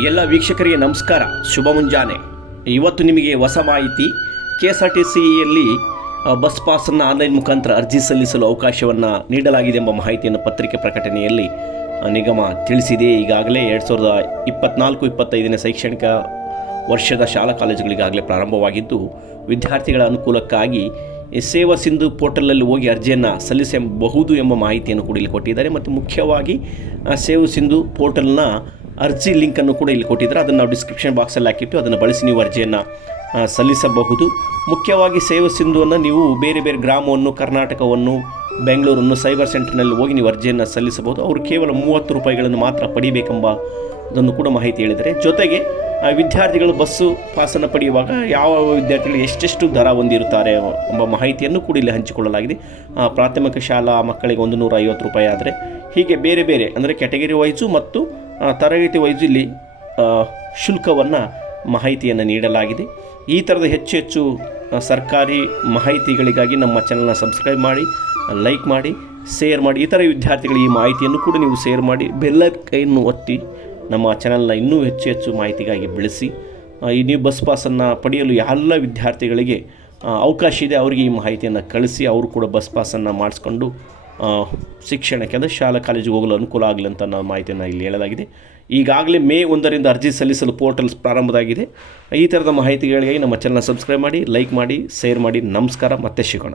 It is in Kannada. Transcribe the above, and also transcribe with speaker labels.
Speaker 1: ಎಲ್ಲ ವೀಕ್ಷಕರಿಗೆ ನಮಸ್ಕಾರ. ಶುಭ ಮುಂಜಾನೆ. ಇವತ್ತು ನಿಮಗೆ ಹೊಸ ಮಾಹಿತಿ ಕೆ ಎಸ್ ಆರ್ ಟಿ ಸಿಯಲ್ಲಿ ಬಸ್ ಪಾಸನ್ನು ಆನ್ಲೈನ್ ಮುಖಾಂತರ ಅರ್ಜಿ ಸಲ್ಲಿಸಲು ಅವಕಾಶವನ್ನು ನೀಡಲಾಗಿದೆ ಎಂಬ ಮಾಹಿತಿಯನ್ನು ಪತ್ರಿಕೆ ಪ್ರಕಟಣೆಯಲ್ಲಿ ನಿಗಮ ತಿಳಿಸಿದೆ. ಈಗಾಗಲೇ ಎರಡು ಸಾವಿರದ ಇಪ್ಪತ್ನಾಲ್ಕು, ಇಪ್ಪತ್ತೈದನೇ ಶೈಕ್ಷಣಿಕ ವರ್ಷದ ಶಾಲಾ ಕಾಲೇಜುಗಳಿಗಾಗಲೇ ಪ್ರಾರಂಭವಾಗಿದ್ದು, ವಿದ್ಯಾರ್ಥಿಗಳ ಅನುಕೂಲಕ್ಕಾಗಿ ಸೇವಾ ಸಿಂಧು ಪೋರ್ಟಲಲ್ಲಿ ಹೋಗಿ ಅರ್ಜಿಯನ್ನು ಸಲ್ಲಿಸಬಹುದು ಎಂಬ ಮಾಹಿತಿಯನ್ನು ಕೂಡ ಇಲ್ಲಿ ಕೊಟ್ಟಿದ್ದಾರೆ. ಮತ್ತು ಮುಖ್ಯವಾಗಿ ಸೇವು ಸಿಂಧು ಪೋರ್ಟಲ್ನ ಅರ್ಜಿ ಲಿಂಕನ್ನು ಕೂಡ ಇಲ್ಲಿ ಕೊಟ್ಟಿದ್ದಾರೆ. ಅದನ್ನು ನಾವು ಡಿಸ್ಕ್ರಿಪ್ಷನ್ ಬಾಕ್ಸಲ್ಲಿ ಹಾಕಿಟ್ಟು ಅದನ್ನು ಬಳಸಿ ನೀವು ಅರ್ಜಿಯನ್ನು ಸಲ್ಲಿಸಬಹುದು. ಮುಖ್ಯವಾಗಿ ಸೇವಾ ಸಿಂಧುವನ್ನು ನೀವು ಬೇರೆ ಬೇರೆ ಗ್ರಾಮವನ್ನು, ಕರ್ನಾಟಕವನ್ನು, ಬೆಂಗಳೂರನ್ನು ಸೈಬರ್ ಸೆಂಟರ್ನಲ್ಲಿ ಹೋಗಿ ನೀವು ಅರ್ಜಿಯನ್ನು ಸಲ್ಲಿಸಬಹುದು. ಅವರು ಕೇವಲ ಮೂವತ್ತು ರೂಪಾಯಿಗಳನ್ನು ಮಾತ್ರ ಪಡಿಬೇಕೆಂಬ ಅದನ್ನು ಕೂಡ ಮಾಹಿತಿ ಹೇಳಿದರೆ ಜೊತೆಗೆ ವಿದ್ಯಾರ್ಥಿಗಳು ಬಸ್ಸು ಪಾಸನ್ನು ಪಡೆಯುವಾಗ ಯಾವ ವಿದ್ಯಾರ್ಥಿಗಳು ಎಷ್ಟೆಷ್ಟು ದರ ಹೊಂದಿರುತ್ತಾರೆ ಎಂಬ ಮಾಹಿತಿಯನ್ನು ಕೂಡ ಇಲ್ಲಿ ಹಂಚಿಕೊಳ್ಳಲಾಗಿದೆ. ಪ್ರಾಥಮಿಕ ಶಾಲಾ ಮಕ್ಕಳಿಗೆ ಒಂದು ನೂರ ಐವತ್ತು ರೂಪಾಯಿ ಆದರೆ, ಹೀಗೆ ಬೇರೆ ಬೇರೆ ಅಂದರೆ ಕ್ಯಾಟಗರಿ ವೈಸು ಮತ್ತು ತರಗತಿ ವೈದ್ಯಲ್ಲಿ ಶುಲ್ಕವನ್ನು ಮಾಹಿತಿಯನ್ನು ನೀಡಲಾಗಿದೆ. ಈ ಥರದ ಹೆಚ್ಚು ಹೆಚ್ಚು ಸರ್ಕಾರಿ ಮಾಹಿತಿಗಳಿಗಾಗಿ ನಮ್ಮ ಚಾನಲ್ನ ಸಬ್ಸ್ಕ್ರೈಬ್ ಮಾಡಿ ಲೈಕ್ ಮಾಡಿ ಶೇರ್ ಮಾಡಿ, ಇತರ ವಿದ್ಯಾರ್ಥಿಗಳಿಗೆ ಈ ಮಾಹಿತಿಯನ್ನು ಕೂಡ ನೀವು ಶೇರ್ ಮಾಡಿ ಬೆಲ್ಲ ಕೈಯನ್ನು ಒತ್ತಿ ನಮ್ಮ ಚಾನಲ್ನ ಇನ್ನೂ ಹೆಚ್ಚು ಹೆಚ್ಚು ಮಾಹಿತಿಗಾಗಿ ಬೆಳೆಸಿ ಈ ನೀವು ಬಸ್ ಪಾಸನ್ನು ಪಡೆಯಲು ಎಲ್ಲ ವಿದ್ಯಾರ್ಥಿಗಳಿಗೆ ಅವಕಾಶ ಇದೆ, ಅವರಿಗೆ ಈ ಮಾಹಿತಿಯನ್ನು ಕಳಿಸಿ, ಅವರು ಕೂಡ ಬಸ್ ಪಾಸನ್ನು ಮಾಡಿಸ್ಕೊಂಡು ಶಿಕ್ಷಣಕ್ಕೆ ಅಂದರೆ ಶಾಲಾ ಕಾಲೇಜಿಗೆ ಹೋಗಲು ಅನುಕೂಲ ಆಗಲಿ ಅಂತ ನಾವು ಮಾಹಿತಿಯನ್ನು ಇಲ್ಲಿ ಹೇಳಲಾಗಿದೆ. ಈಗಾಗಲೇ ಮೇ ಒಂದರಿಂದ ಅರ್ಜಿ ಸಲ್ಲಿಸಲು ಪೋರ್ಟಲ್ಸ್ ಪ್ರಾರಂಭವಾಗಿದೆ ಈ ಥರದ ಮಾಹಿತಿಗಳಿಗಾಗಿ ನಮ್ಮ ಚಾನಲ್ನ ಸಬ್ಸ್ಕ್ರೈಬ್ ಮಾಡಿ ಲೈಕ್ ಮಾಡಿ ಶೇರ್ ಮಾಡಿ, ನಮಸ್ಕಾರ, ಮತ್ತೆ ಸಿಗೋಣ.